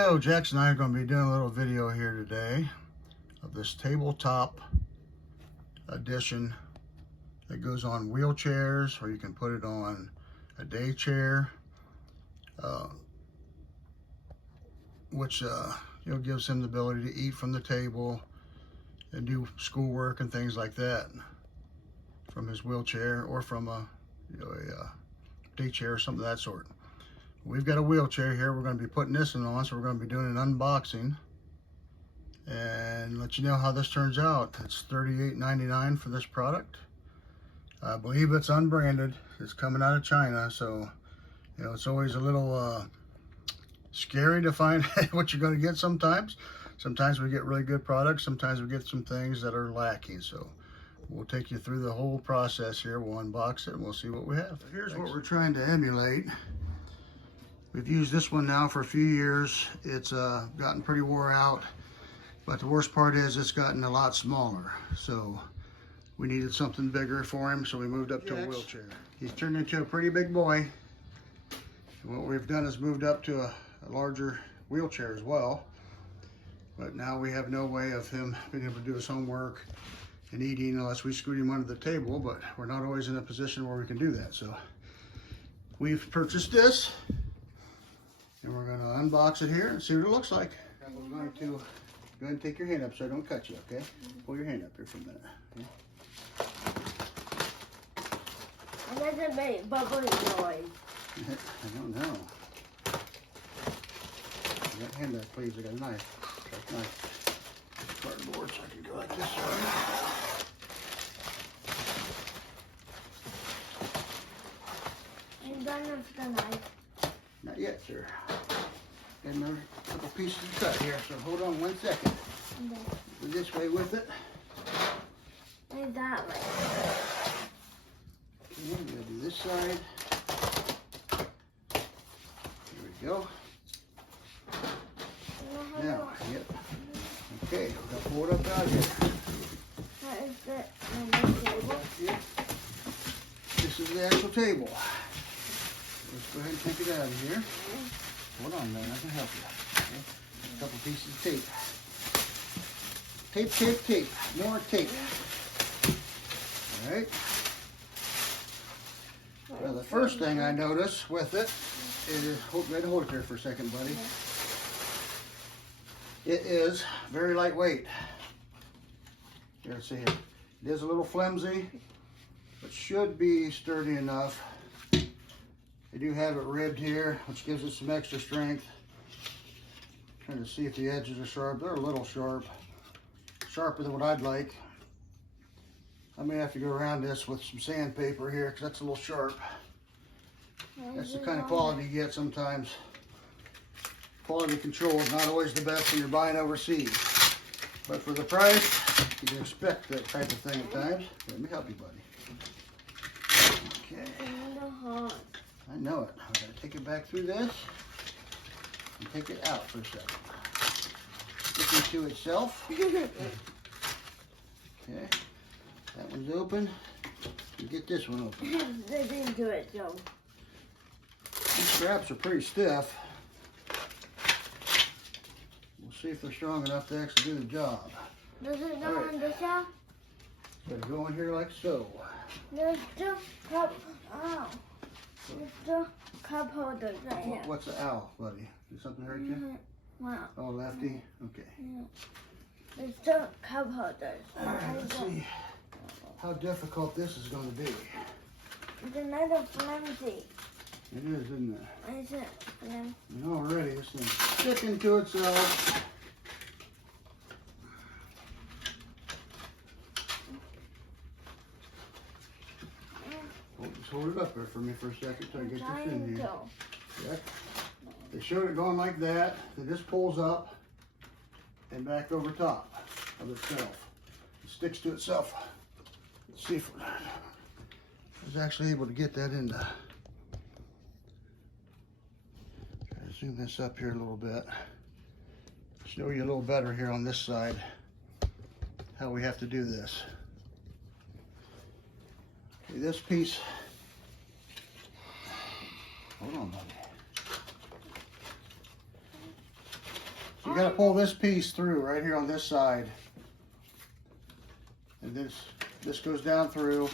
Hello, Jax and I are going to be doing a little video here today of this tabletop edition that goes on wheelchairs, or you can put it on a day chair, which gives him the ability to eat from the table and do schoolwork and things like that from his wheelchair, or from a day chair or something of that sort. We've got a wheelchair here. We're going to be putting this one on, so we're going to be doing an unboxing and let you know how this turns out. It's $38.99 for this product. I believe it's unbranded. It's coming out of China, so it's always a little scary to find what you're going to get sometimes. Sometimes we get really good products. Sometimes we get some things that are lacking. So we'll take you through the whole process here. We'll unbox it and we'll see what we have. Here's what we're trying to emulate. We've used this one now for a few years. It's gotten pretty wore out, but the worst part is it's gotten a lot smaller. So we needed something bigger for him, so we moved up to a wheelchair. He's turned into a pretty big boy. And what we've done is moved up to a larger wheelchair as well. But now we have no way of him being able to do his homework and eating unless we scoot him under the table, but we're not always in a position where we can do that. So we've purchased this, and we're going to unbox it here and see what it looks like. I'm going to go ahead and take your hand up so I don't cut you, okay? Pull your hand up here for a minute. Okay? And that's a big bubbly noise. I don't know. That hand up, please. I got a knife. Got a knife. Cardboard, so I can go like this way. I'm done with the knife. Not yet, sir. Got another couple pieces to cut here, so hold on 1 second. Okay. Go this way with it. And that way. Okay, I'm gonna do this side. Here we go. Now, yep. Okay, we're gonna pull it up out of here. What is it? The table? Yep. This is the actual table. Let's go ahead and take it out of here. Hold on, man, I can help you. Okay. A couple pieces of tape. Tape, tape, tape. More tape. All right. Now, the first thing I notice with it is, hold it there for a second, buddy. It is very lightweight. Here, let's see here. It is a little flimsy, but should be sturdy enough. They do have it ribbed here, which gives it some extra strength. Trying to see if the edges are sharp. They're a little sharp. Sharper than what I'd like. I may have to go around this with some sandpaper here, because that's a little sharp. That's the kind of quality you get sometimes. Quality control is not always the best when you're buying overseas. But for the price, you can expect that type of thing at times. Let me help you, buddy. Okay. I know it. I'm going to take it back through this and take it out for a second. Stick it to itself. Okay. That one's open. And get this one open. They didn't do it, Joe. These straps are pretty stiff. We'll see if they're strong enough to actually do the job. Does it go on this side? So go in here like so. There's two cup. Oh. There's two cup holders right here. What's the owl, buddy? Did something hurt you? Wow. Oh, lefty? Okay. Yeah. There's two cup holders. Alright, let's see how difficult this is going to be. It's another flimsy. It is, isn't it? Is it flimsy? And already this thing's sticking to itself. Just hold it up there for me for a second till I get this in here. Yep. They showed it going like that. It just pulls up and back over top of itself. It sticks to itself. Let's see if I was actually able to get that in the... Try to zoom this up here a little bit. Show you a little better here on this side how we have to do this. Okay, this piece, hold on, buddy. So you got to pull this piece through right here on this side. And this goes down through,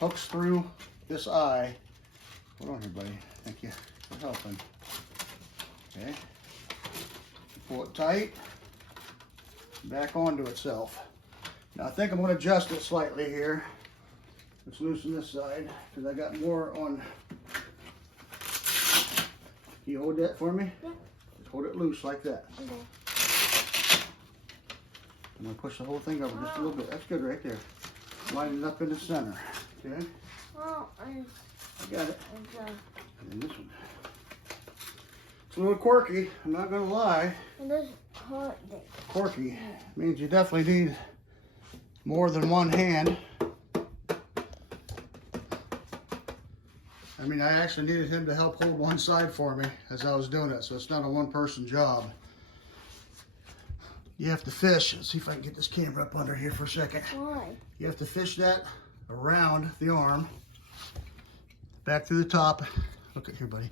hooks through this eye. Hold on here, buddy. Thank you for helping. Okay. Pull it tight, back onto itself. Now I think I'm going to adjust it slightly here. Let's loosen this side because I got more on. Can you hold that for me? Yeah. Just hold it loose like that. Okay. I'm going to push the whole thing over just a little bit. That's good right there. Line it up in the center. Okay? Oh, I got it. it's And then this one. It's a little quirky, I'm not going to lie. this hard thing. Quirky means you definitely need more than one hand. I mean, I actually needed him to help hold one side for me as I was doing it, so it's not a one-person job. You have to fish. Let's see if I can get this camera up under here for a second. Why? You have to fish that around the arm, back through the top. Look at here, buddy.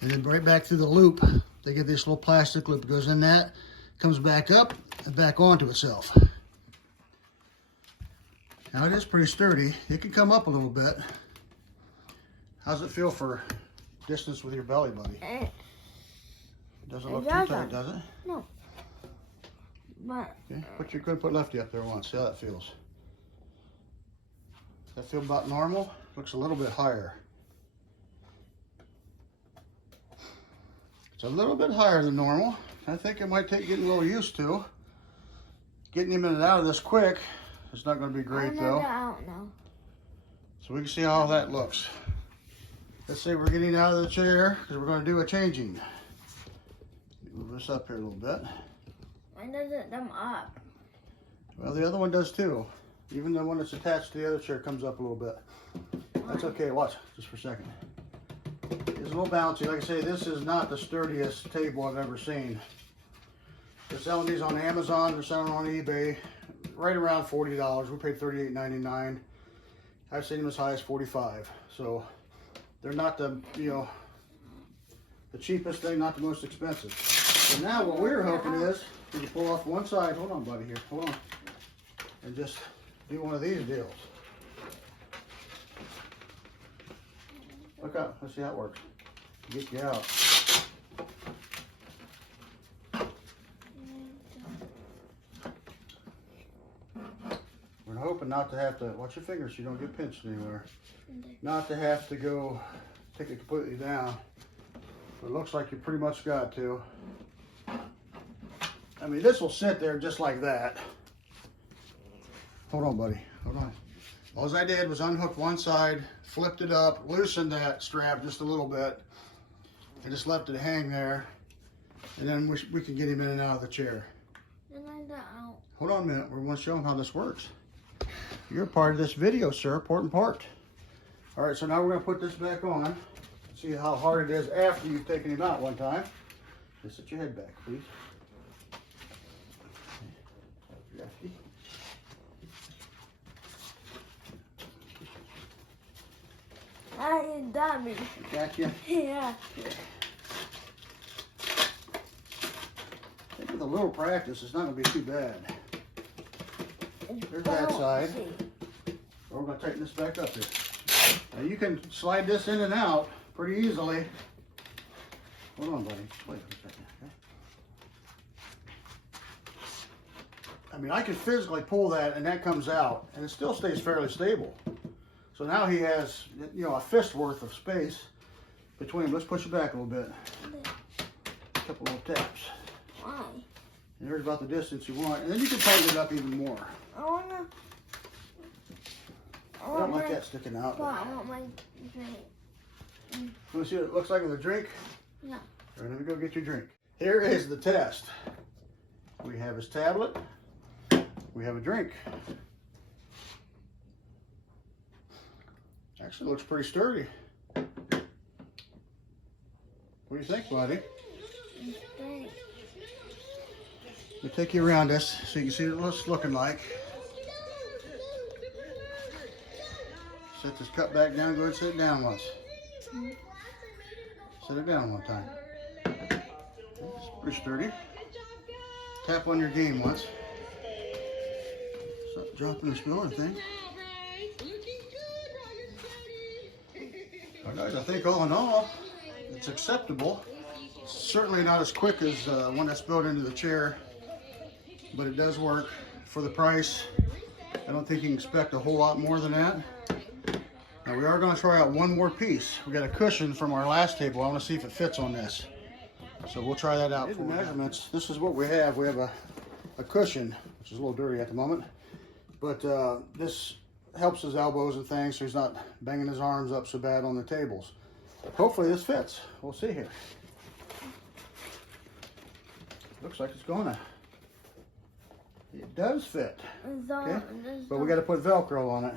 And then right back through the loop. They get this little plastic loop that goes in that, comes back up and back onto itself. Now it is pretty sturdy. It can come up a little bit. How's it feel for distance with your belly, buddy? Doesn't look too tight, does it? No. But Okay. Put lefty up there once. See how that feels. Does that feel about normal? Looks a little bit higher. It's a little bit higher than normal. I think it might take getting a little used to. Getting him in and out of this quick. It's not going to be great though. Out now. So we can see how that looks. Let's say we're getting out of the chair because we're going to do a changing. Move this up here a little bit. Why does it come up? Well, the other one does too. Even the one that's attached to the other chair comes up a little bit. That's okay. Watch, just for a second. It's a little bouncy. Like I say, this is not the sturdiest table I've ever seen. They're selling these on Amazon. They're selling on eBay. Right around $40. We paid $38.99. I've seen them as high as $45. So they're not the, the cheapest thing, not the most expensive. So now what we're hoping is you can pull off one side. Hold on, buddy, here. Hold on. And just do one of these deals. Look up. Let's see how it works. Get you out. We're hoping not to have to, watch your fingers so you don't get pinched anywhere. Not to have to go take it completely down. But it looks like you pretty much got to. I mean, this will sit there just like that. Hold on, buddy. Hold on. All I did was unhook one side, flipped it up, loosened that strap just a little bit, and just left it hang there. And then we can get him in and out of the chair. Hold on a minute. We want to show him how this works. You're a part of this video, sir. Important part. All right, so now we're going to put this back on. See how hard it is after you've taken him out one time. Just set your head back, please. Lefty. I dummy. Got you? Yeah. I think with a little practice, it's not going to be too bad. There's that side. We're going to tighten this back up here. Now you can slide this in and out pretty easily. Hold on, buddy. Wait a second. Okay? I mean, I can physically pull that and that comes out and it still stays fairly stable. So now he has, a fist worth of space between. Let's push it back a little bit. A couple little taps. Why? And there's about the distance you want. And then you can tighten it up even more. I don't like that sticking out. But I want my drink. Want to see what it looks like with a drink? Yeah. All right, let me go get your drink. Here is the test. We have his tablet. We have a drink. Actually looks pretty sturdy. What do you think, buddy? Let me take you around this so you can see what it's looking like. Set this cup back down. Go ahead and sit it down once. Set it down one time. It's pretty sturdy. tap on your game once. Stop dropping and spilling things. All right, guys, I think all in all, it's acceptable. Certainly not as quick as one that's built into the chair, but it does work for the price. I don't think you can expect a whole lot more than that. Now we are going to try out one more piece. We got a cushion from our last table. I want to see if it fits on this. So we'll try that out for measurements. This is what we have. We have a cushion, which is a little dirty at the moment, but this helps his elbows and things so he's not banging his arms up so bad on the tables. Hopefully this fits. We'll see here. Looks like it's gonna. It does fit. Okay, but we got to put Velcro on it.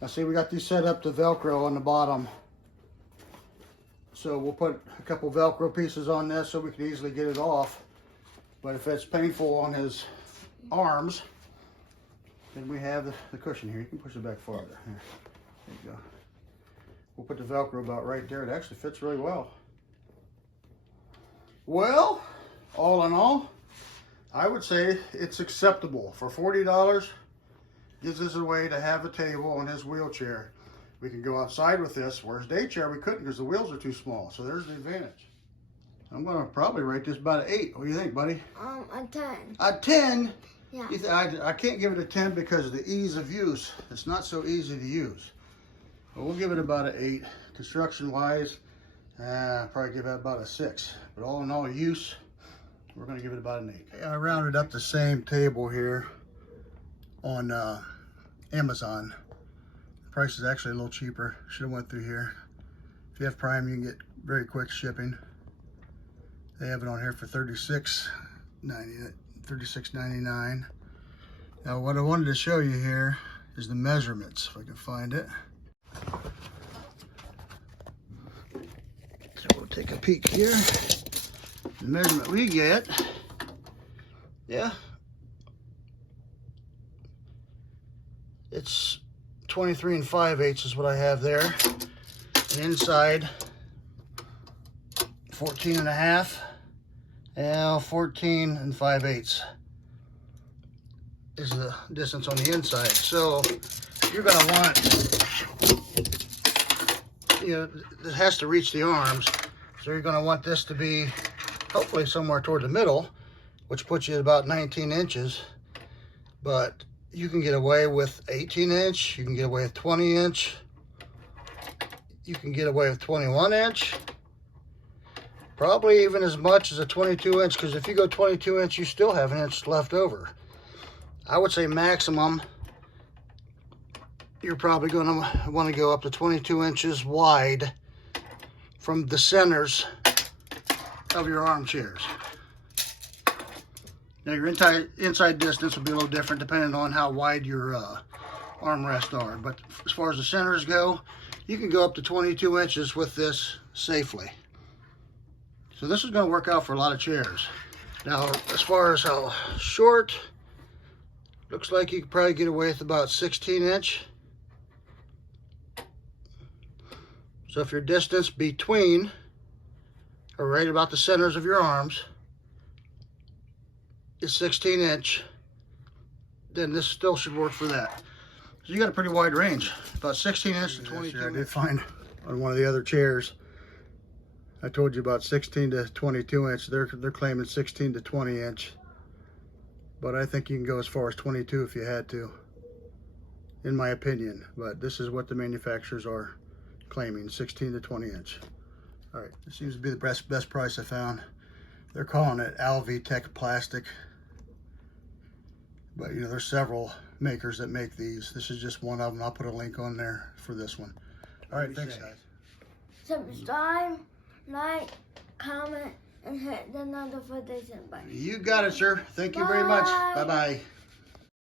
Now see, we got these set up to Velcro on the bottom. So we'll put a couple Velcro pieces on this so we can easily get it off. But if it's painful on his arms, then we have the cushion here. You can push it back farther. Here. There you go. We'll put the Velcro about right there. It actually fits really well. Well, all in all, I would say it's acceptable. For $40, gives us a way to have a table on his wheelchair. We can go outside with this, whereas day chair we couldn't because the wheels are too small. So there's the advantage. I'm going to probably rate this about an 8. What do you think, buddy? A 10. A 10? Yeah. I can't give it a 10 because of the ease of use. It's not so easy to use. But we'll give it about an 8. Construction-wise, probably give it about a 6. But all in all, use, we're going to give it about an 8. I rounded up the same table here on Amazon. The price is actually a little cheaper. Should have went through here. If you have Prime, you can get very quick shipping. They have it on here for $36.99. Now what I wanted to show you here is the measurements, if I can find it. So we'll take a peek here. The measurement we get, yeah, it's 23 5/8 is what I have there. And inside, 14 1/2, and 14 5/8 is the distance on the inside. So you're gonna want, it has to reach the arms. So you're gonna want this to be hopefully somewhere toward the middle, which puts you at about 19 inches. But you can get away with 18 inch, you can get away with 20 inch, you can get away with 21 inch. Probably even as much as a 22 inch, because if you go 22 inch, you still have an inch left over. I would say maximum, you're probably going to want to go up to 22 inches wide from the centers of your armchairs. Now your inside distance will be a little different depending on how wide your armrests are. But as far as the centers go, you can go up to 22 inches with this safely. So this is going to work out for a lot of chairs. Now, as far as how short, looks like you could probably get away with about 16 inch. So if your distance between, or right about the centers of your arms, is 16 inch, then this still should work for that. So you got a pretty wide range, about 16 inch to 22 inch. I did find on one of the other chairs, I told you about 16 to 22 inch. They're claiming 16 to 20 inch. But I think you can go as far as 22 if you had to, in my opinion. But this is what the manufacturers are claiming, 16 to 20 inch. All right, this seems to be the best price I found. They're calling it Alvitech plastic. But there's several makers that make these. This is just one of them. I'll put a link on there for this one. All right, thanks guys. Subscribe, like, comment, and hit the notification button. You got it, sir. Thank you very much. Bye. Bye-bye.